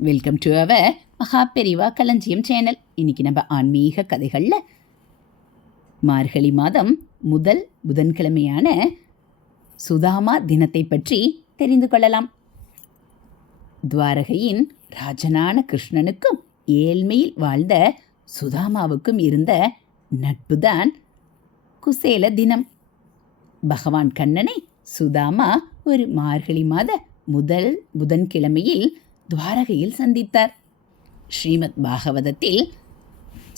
Welcome to our Maha Periyava களஞ்சியம் channel. இன்னைக்கு நம்ம ஆன்மீக கதைகளில் மார்கழி மாதம் முதல் புதன்கிழமையான சுதாமா தினத்தை பற்றி தெரிந்து கொள்ளலாம். துவாரகையின் ராஜனான கிருஷ்ணனுக்கும் ஏழ்மையில் வாழ்ந்த சுதாமாவுக்கும் இருந்த நட்புதான் குசேல தினம். பகவான் கண்ணனை சுதாமா ஒரு மார்கழி மாத முதல் புதன்கிழமையில் துவாரகையில் சந்தித்தார். ஸ்ரீமத் பாகவதத்தில்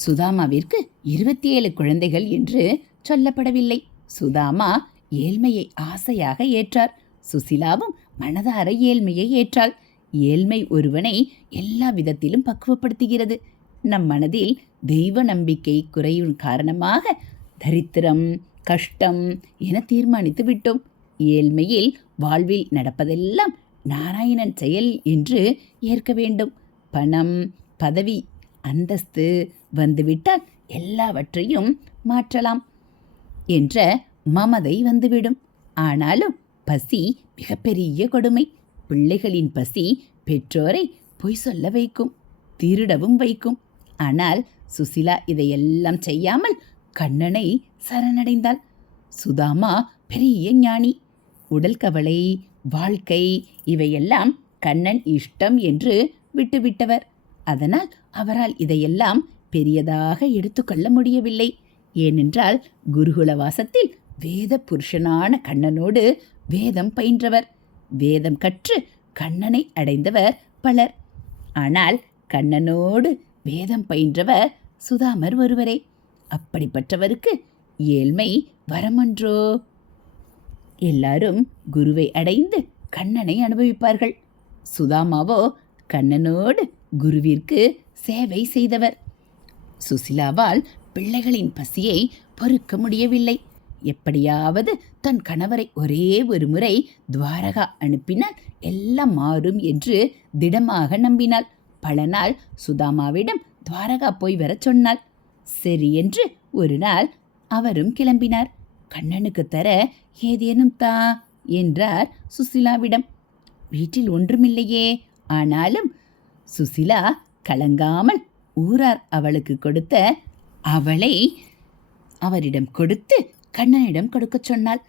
சுதாமாவிற்கு 27 குழந்தைகள் என்று சொல்லப்படவில்லை. சுதாமா ஏழ்மையை ஆசையாக ஏற்றார். சுசிலாவும் மனதார ஏழ்மையை ஏற்றாள். ஏழ்மை ஒருவனை எல்லா விதத்திலும் பக்குவப்படுத்துகிறது. நம் மனதில் தெய்வ நம்பிக்கை குறையும் காரணமாக தரித்திரம், கஷ்டம் என தீர்மானித்து விட்டோம். ஏழ்மையில் வாழ்வில் நடப்பதெல்லாம் நாராயணன் செயல் என்று ஏற்க வேண்டும். பணம், பதவி, அந்தஸ்து வந்துவிட்டால் எல்லாவற்றையும் மாற்றலாம் என்ற மமதை வந்துவிடும். ஆனாலும் பசி மிகப்பெரிய கொடுமை. பிள்ளைகளின் பசி பெற்றோரை பொய் சொல்ல வைக்கும், திருடவும் வைக்கும். ஆனால் சுசிலா இதையெல்லாம் செய்யாமல் கண்ணனை சரணடைந்தாள். சுதாமா பெரிய ஞானி. உடல் கவலை, வாழ்க்கை இவையெல்லாம் கண்ணன் இஷ்டம் என்று விட்டுவிட்டவர். அதனால் அவரால் இதையெல்லாம் பெரியதாக எடுத்துக்கொள்ள முடியவில்லை. ஏனென்றால் குருகுலவாசத்தில் வேத புருஷனான கண்ணனோடு வேதம் பயின்றவர். வேதம் கற்று கண்ணனை அடைந்தவர் பலர். ஆனால் கண்ணனோடு வேதம் பயின்றவர் சுதாமர் ஒருவரே. அப்படிப்பட்டவருக்கு ஏழ்மை வரமன்றோ? எல்லாரும் குருவை அடைந்து கண்ணனை அனுபவிப்பார்கள். சுதாமாவோ கண்ணனோடு குருவிற்கு சேவை செய்தவர். சுசிலாவால் பிள்ளைகளின் பசியை பொறுக்க முடியவில்லை. எப்படியாவது தன் கணவரை ஒரே ஒரு முறை துவாரகா அனுப்பினால் எல்லாம் மாறும் என்று திடமாக நம்பினாள். பல நாள் சுதாமாவிடம் துவாரகா போய் வரச் சொன்னாள். சரி என்று ஒரு நாள் அவரும் கிளம்பினார். கண்ணனுக்கு தர ஏதேனும் தா என்றார் சுசிலாவிடம். வீட்டில் ஒன்றுமில்லையே. ஆனாலும் சுசிலா கலங்காமல் ஊரார் அவளுக்கு கொடுத்த அவளை அவரிடம் கொடுத்து கண்ணனிடம் கொடுக்க சொன்னாள்.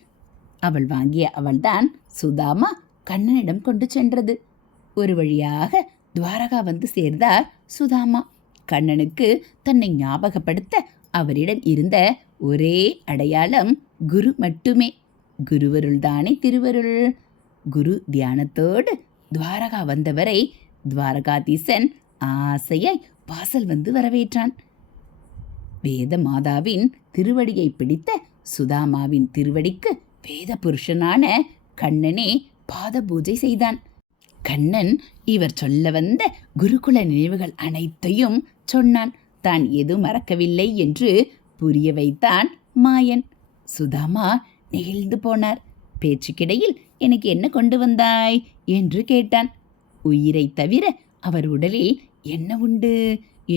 அவள் வாங்கிய அவள்தான் சுதாமா கண்ணனிடம் கொண்டு சென்றது. ஒரு வழியாக துவாரகா வந்து சேர்ந்தார் சுதாமா. கண்ணனுக்கு தன்னை ஞாபகப்படுத்த அவரிடம் இருந்த ஒரே அடையாளம் குரு மட்டுமே. குருவருள்தானே திருவருள். குரு தியானத்தோடு துவாரகா வந்தவரை துவாரகாதீசன் ஆசையாய் வாசல் வந்து வரவேற்றான். வேத மாதாவின் திருவடியை பிடித்த சுதாமாவின் திருவடிக்கு வேத புருஷனான கண்ணனே பாத பூஜை செய்தான். கண்ணன் இவர் சொல்ல வந்த குருகுல நினைவுகள் அனைத்தையும் சொன்னான். தான் எதுவும் மறக்கவில்லை என்று புரிய வைத்தான் மாயன். சுதாமா நெகிழ்ந்து போனார். பேச்சுக்கிடையில் எனக்கு என்ன கொண்டு வந்தாய் என்று கேட்டான். உயிரை தவிர அவர் உடலில் என்ன உண்டு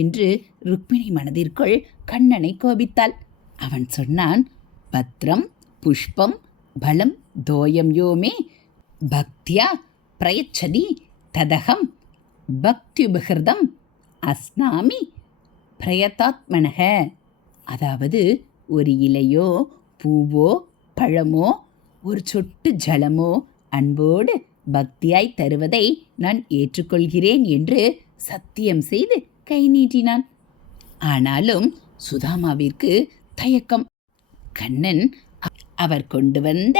என்று ருக்மிணி மனதிற்குள் கண்ணனை கோபித்தாள். அவன் சொன்னான், பத்ரம் புஷ்பம் பலம் தோயம் யோமே பக்தியா பிரயச்சதி ததகம் பக்தியுபகிருதம் அஸ்னாமி பிரயதாத்மனக. அதாவது ஒரு இலையோ பூவோ பழமோ ஒரு சொட்டு ஜலமோ அன்போடு பக்தியாய் தருவதை நான் ஏற்றுக்கொள்கிறேன் என்று சத்தியம் செய்து கை நீட்டினான். ஆனாலும் சுதாமாவிற்கு தயக்கம். கண்ணன் அவர் கொண்டு வந்த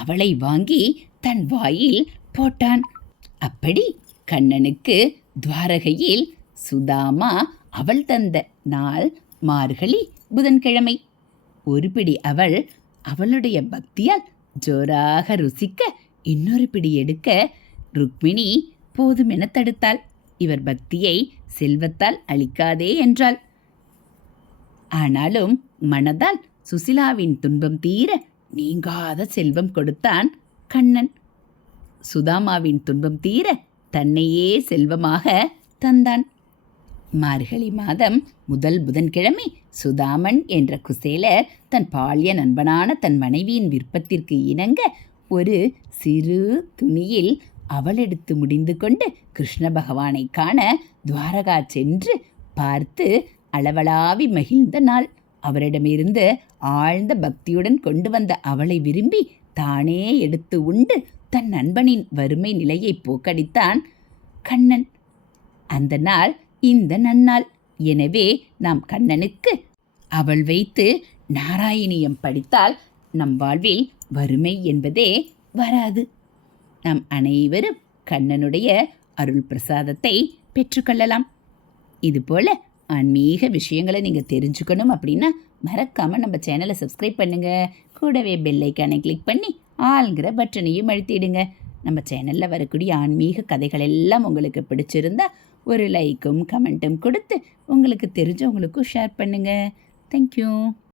அவளை வாங்கி தன் வாயில் போட்டான். அப்படி கண்ணனுக்கு துவாரகையில் சுதாமா அவள் தந்த நாள் மார்கழி புதன்கிழமை. ஒரு பிடி அவள் அவளுடைய பக்தியால் ஜோராக ருசிக்க இன்னொரு பிடி எடுக்க ருக்மிணி போதுமென தடுத்தாள். இவர் பக்தியை செல்வத்தால் அளிக்காதே என்றாள். ஆனாலும் மனதால் சுசிலாவின் துன்பம் தீர நீங்காத செல்வம் கொடுத்தான் கண்ணன். சுதாமாவின் துன்பம் தீர தன்னையே செல்வமாக தந்தான். மார்கழி மாதம் முதல் புதன்கிழமை சுதாமன் என்ற குசேலர் தன் பால்ய நண்பனான தன் மனைவியின் விருப்பத்திற்கு இணங்க ஒரு சிறு துணியில் அவள் எடுத்து முடிந்து கொண்டு கிருஷ்ண பகவானை காண துவாரகா சென்று பார்த்து அளவளாவி மகிழ்ந்த நாள். அவரிடமிருந்து ஆழ்ந்த பக்தியுடன் கொண்டு வந்த அவளை விரும்பி தானே எடுத்து உண்டு தன் நண்பனின் வறுமை நிலையை போக்கடித்தான் கண்ணன். அந்த நாள் இந்த நன்னாள். எனவே நாம் கண்ணனுக்கு அவள் வைத்து நாராயணியம் படித்தால் நம் வாழ்வில் வறுமை என்பதே வராது. நாம் அனைவரும் கண்ணனுடைய அருள் பிரசாதத்தை பெற்றுக்கொள்ளலாம். இதுபோல் ஆன்மீக விஷயங்களை நீங்கள் தெரிஞ்சுக்கணும் அப்படின்னா மறக்காமல் நம்ம சேனலை சப்ஸ்கிரைப் பண்ணுங்கள். கூடவே பெல் ஐக்கானை கிளிக் பண்ணி ஆள்கிற பட்டனையும் அழுத்திடுங்க. நம்ம சேனலில் வரக்கூடிய ஆன்மீக கதைகள் எல்லாம் உங்களுக்கு பிடிச்சிருந்தா ஒரு லைக்கும் கமெண்ட்டும் கொடுத்து உங்களுக்கு தெரிஞ்சவங்களுக்கும் ஷேர் பண்ணுங்கள். தேங்க்யூ.